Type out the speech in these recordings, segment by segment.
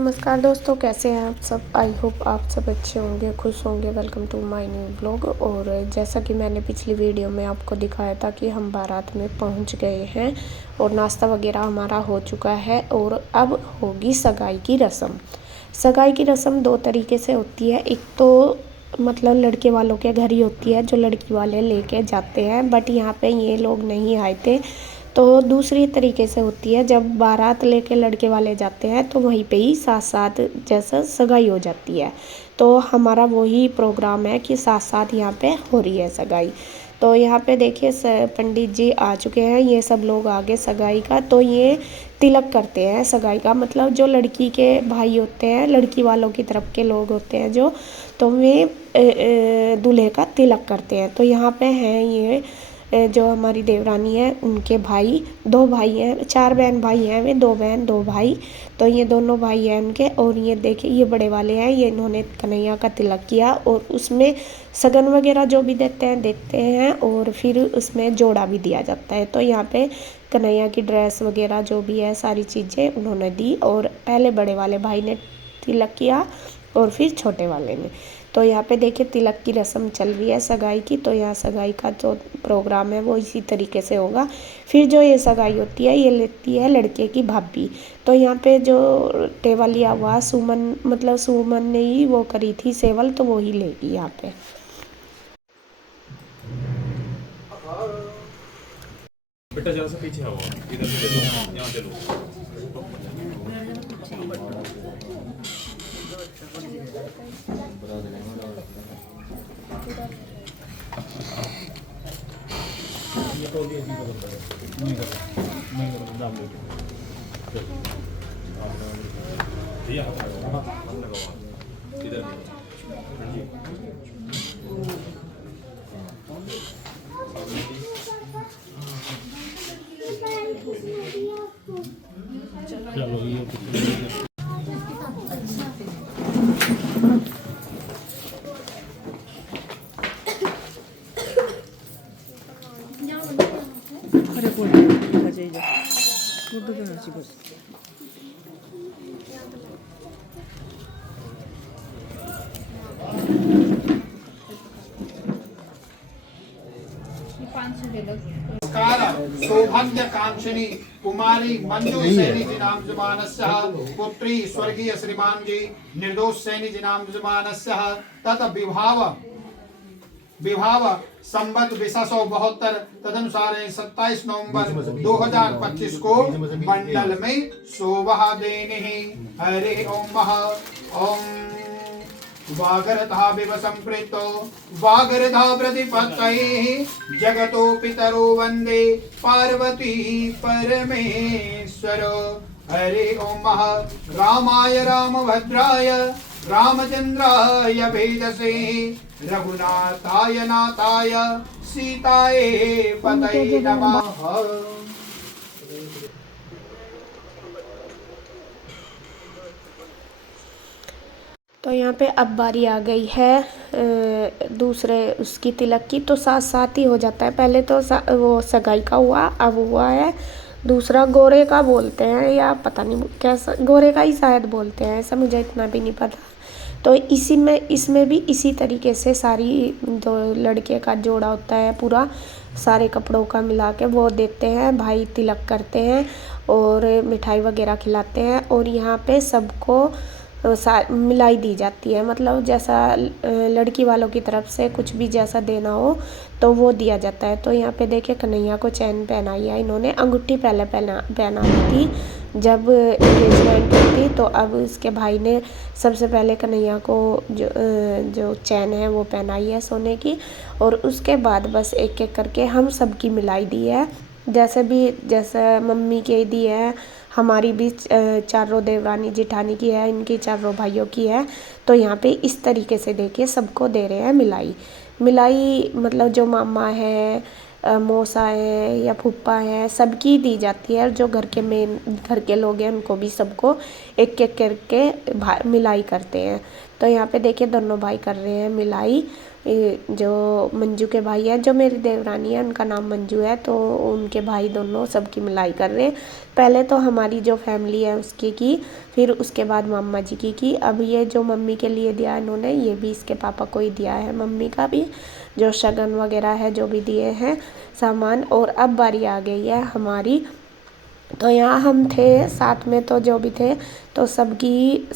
नमस्कार दोस्तों, कैसे हैं आप सब। आई होप आप सब अच्छे होंगे, खुश होंगे। Welcome to my new blog. और जैसा कि मैंने पिछली वीडियो में आपको दिखाया था कि हम बारात में पहुंच गए हैं और नाश्ता वगैरह हमारा हो चुका है और अब होगी सगाई की रस्म। सगाई की रस्म दो तरीके से होती है। एक तो मतलब लड़के वालों के घर ही होती है, जो लड़की वाले लेके जाते हैं, बट यहाँ पे ये लोग नहीं आए थे। तो दूसरी तरीके से होती है, जब बारात लेके लड़के वाले जाते हैं तो वहीं पे ही साथ साथ जैसा सगाई हो जाती है। तो हमारा वही प्रोग्राम है कि साथ साथ यहाँ पे हो रही है सगाई। तो यहाँ पे देखिए पंडित जी आ चुके हैं, ये सब लोग आगे सगाई का। तो ये तिलक करते हैं सगाई का, मतलब जो लड़की के भाई होते हैं, लड़की वालों की तरफ के लोग होते हैं जो, तो वे दूल्हे का तिलक करते हैं। तो यहाँ पे हैं ये जो हमारी देवरानी है, उनके भाई, दो भाई हैं, चार बहन भाई हैं, वे दो बहन दो भाई। तो ये दोनों भाई हैं उनके। और ये देखिए ये बड़े वाले हैं, ये इन्होंने कन्हैया का तिलक किया और उसमें सगन वगैरह जो भी देते हैं और फिर उसमें जोड़ा भी दिया जाता है। तो यहाँ पे कन्हैया की ड्रेस वगैरह जो भी है सारी चीज़ें उन्होंने दी और पहले बड़े वाले भाई ने तिलक किया और फिर छोटे वाले ने। तो यहाँ पे देखिए तिलक की रस्म चल रही है सगाई की। तो यहाँ सगाई का जो प्रोग्राम है वो इसी तरीके से होगा। फिर जो ये सगाई होती है ये लेती है लड़के की भाभी। तो यहाँ पे जो टेबल लिया हुआ सुमन, मतलब सुमन ने ही वो करी थी सेवल, तो वो ही लेगी यहाँ पे। बेटा जरा सा पीछे आओ, इधर से चलो, यहाँ चलो। ये तो ये नहीं कर दाम लो। ये हाथ लगाओ, इधर चलो ये 그래 보여. 가자 이제. 모두가 지금. सौभाग्य कांक्षिणी कुमारी मंजू सैनी जी नाम जमानस्य पुत्री स्वर्गीय श्रीमान जी निर्दोष सैनी जी नाम जमानस्य तथा विभाव संबत 272 तदनुसार 27 नवंबर 2025 को मंडल में शोभा देने। हरे ओम ओम वागरथा विव संप्रीतो वागरथा प्रतिपत्तये जगतो पितरो वंदे पार्वती परमेश्वरो। हरे ओम रामाय रामभद्राय रामचंद्राय भेदसे रघुनाथाय नाथाय सीताय पतये नमः। तो यहाँ पे अब बारी आ गई है दूसरे उसकी तिलक की। तो साथ साथ ही हो जाता है। पहले तो वो सगाई का हुआ, अब हुआ है दूसरा गोरे का बोलते हैं, या पता नहीं कैसा, गोरे का ही शायद बोलते हैं, ऐसा मुझे इतना भी नहीं पता। तो इसमें भी इसी तरीके से सारी जो लड़के का जोड़ा होता है पूरा सारे कपड़ों का मिला के वो देते हैं, भाई तिलक करते हैं और मिठाई वगैरह खिलाते हैं। और यहाँ पे सबको मिलाई दी जाती है, मतलब जैसा लड़की वालों की तरफ से कुछ भी जैसा देना हो तो वो दिया जाता है। तो यहाँ पे देखिए कन्हैया को चैन पहनाई है इन्होंने, अंगूठी पहले पहना दी थी जब एंगेजमेंट हुई थी। तो अब इसके भाई ने सबसे पहले कन्हैया को जो चैन है वो पहनाई है सोने की। और उसके बाद बस एक एक करके हम सबकी मिलाई दी है, जैसे मम्मी के दी है, हमारी भी चारों देवरानी जेठानी की है, इनकी चारों भाइयों की है। तो यहाँ पे इस तरीके से देखिए सबको दे रहे हैं मिलाई, मतलब जो मामा है, मौसा है या फूफा है, सबकी दी जाती है। और जो घर के लोग हैं उनको भी सबको एक एक करके मिलाई करते हैं। तो यहाँ पे देखिए दोनों भाई कर रहे हैं मिलाई जो मंजू के भाई हैं, जो मेरी देवरानी है उनका नाम मंजू है, तो उनके भाई दोनों सबकी मिलाई कर रहे हैं। पहले तो हमारी जो फैमिली है उसकी की, फिर उसके बाद मामा जी की। अब ये जो मम्मी के लिए दिया इन्होंने, ये भी इसके पापा को ही दिया है, मम्मी का भी जो शगन वगैरह है जो भी दिए हैं सामान। और अब बारी आ गई है हमारी। तो यहाँ हम थे साथ में, तो जो भी थे तो सबकी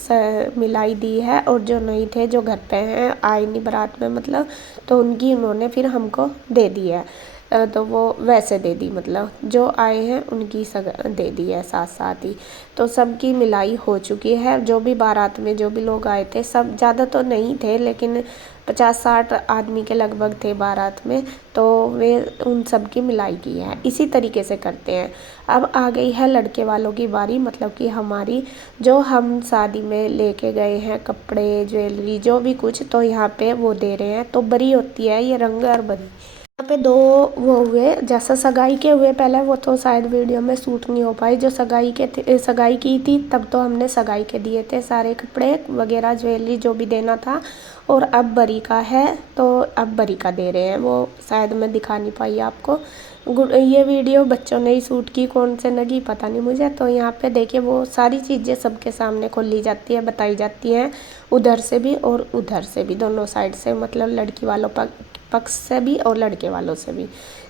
मिलाई दी है, और जो नहीं थे, जो घर पे हैं आए नहीं बारात में मतलब, तो उनकी उन्होंने फिर हमको दे दी है। तो वो वैसे दे दी, मतलब जो आए हैं उनकी दे दी है साथ साथ ही। तो सबकी मिलाई हो चुकी है। जो भी बारात में जो भी लोग आए थे, सब ज़्यादा तो नहीं थे लेकिन 50-60 आदमी के लगभग थे बारात में, तो वे उन सब की मिलाई की है। इसी तरीके से करते हैं। अब आ गई है लड़के वालों की बारी, मतलब कि हमारी जो हम शादी में लेके गए हैं कपड़े, ज्वेलरी, जो भी कुछ, तो यहाँ पे वो दे रहे हैं। तो बरी होती है ये, रंग और बरी। यहाँ पे 2 वो हुए, जैसा सगाई के हुए पहले, वो तो शायद वीडियो में शूट नहीं हो पाई। जो सगाई की थी तब तो हमने सगाई के दिए थे सारे कपड़े वगैरह, ज्वेलरी जो भी देना था। और अब बरी का है, तो अब बरी का दे रहे हैं। वो शायद मैं दिखा नहीं पाई आपको। ये वीडियो बच्चों ने ही शूट की, कौन से लगी पता नहीं मुझे। तो यहाँ पे देखिए वो सारी चीज़ें सबके सामने खोली जाती है, बताई जाती हैं, उधर से भी और उधर से भी, दोनों साइड से, मतलब लड़की वालों पक्ष से भी और लड़के वालों से भी।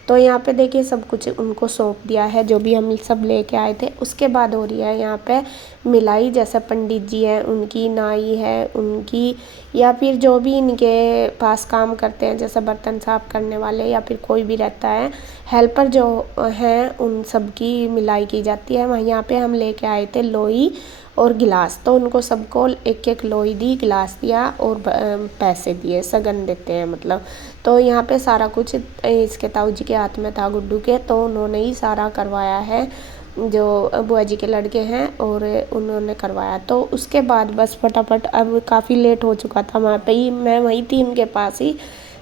तो यहाँ पे देखिए सब कुछ उनको सौंप दिया है, जो भी हम सब लेके आए थे। उसके बाद हो रही है यहाँ पे मिलाई। जैसे पंडित जी हैं उनकी, नाई है उनकी, या फिर जो भी इनके पास काम करते हैं, जैसे बर्तन साफ करने वाले या फिर कोई भी रहता है हेल्पर जो हैं, उन सब की मिलाई की जाती है। वहाँ यहाँ पे हम लेके आए थे लोई और गिलास, तो उनको सबको एक एक लोई दी, गिलास दिया और पैसे दिए, सगन देते हैं मतलब। तो यहाँ पे सारा कुछ इसके ताऊ जी के हाथ में था, गुड्डू के, तो उन्होंने ही सारा करवाया है, जो बुआ जी के लड़के हैं, और उन्होंने करवाया। तो उसके बाद बस फटाफट, अब काफ़ी लेट हो चुका था वहाँ पे ही, मैं वहीं थी उनके पास ही।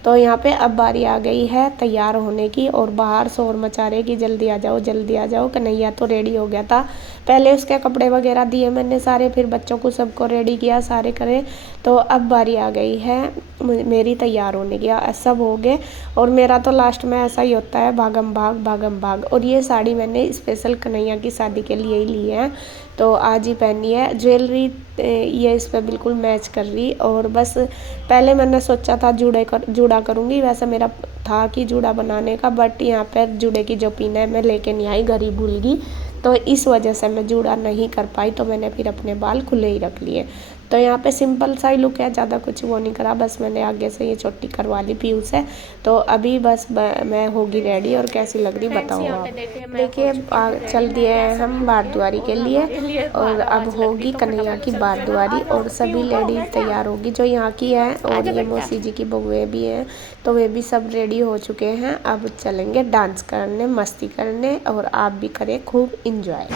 तो यहाँ पे अब बारी आ गई है तैयार होने की, और बाहर शोर मचा रहे कि जल्दी आ जाओ जल्दी आ जाओ। कन्हैया तो रेडी हो गया था, पहले उसके कपड़े वगैरह दिए मैंने सारे, फिर बच्चों को सबको रेडी किया, सारे करे। तो अब बारी आ गई है मेरी तैयार होने की, सब हो गए। और मेरा तो लास्ट में ऐसा ही होता है, भागम भाग। और ये साड़ी मैंने स्पेशल कन्हैया की शादी के लिए ही ली है, तो आज ही पहनी है। ज्वेलरी ये इस पर बिल्कुल मैच कर रही। और बस पहले मैंने सोचा था जूड़ा करूँगी, वैसे मेरा था कि जूड़ा बनाने का, बट यहाँ पर जूड़े की जो पिन है मैं लेके नहीं आई, घर ही भूल गई, तो इस वजह से मैं जूड़ा नहीं कर पाई। तो मैंने फिर अपने बाल खुले ही रख लिए। तो यहाँ पे सिंपल सा ही लुक है, ज़्यादा कुछ वो नहीं करा, बस मैंने आगे से ये चोटी करवा ली पीयू से। तो अभी बस मैं होगी रेडी, और कैसी लग रही बताओ आप। देखिए चल दिए हैं हम बारदुआरी के लिए, और अब होगी कन्हैया की बारदुआरी, और सभी लेडीज तैयार होगी जो यहाँ की है, और ये मौसी जी की बहुएँ भी हैं, तो वे भी सब रेडी हो चुके हैं। अब चलेंगे डांस करने, मस्ती करने, और आप भी करें खूब इंजॉय।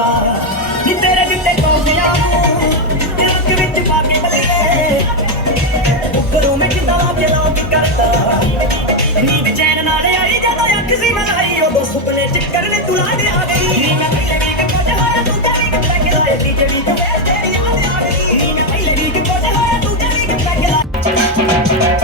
करता नी तेरे जिते कौफियां दिल विच पाके बलिए घरों में किदा के लॉक करता नींद चैन नाल आई जदों अख सी मलाई उदों सुपने च करने तू लाग आ गई नी मैं पहले भी कुछ होया तू तेरी कि पैग लाए दी जेड़ी तू वेस तेरी याद आ गई नी मैं पहले भी कुछ होया तू तेरी कि पैग लाए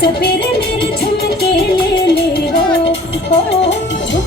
सपेरे मेरे झुमके ले ले हो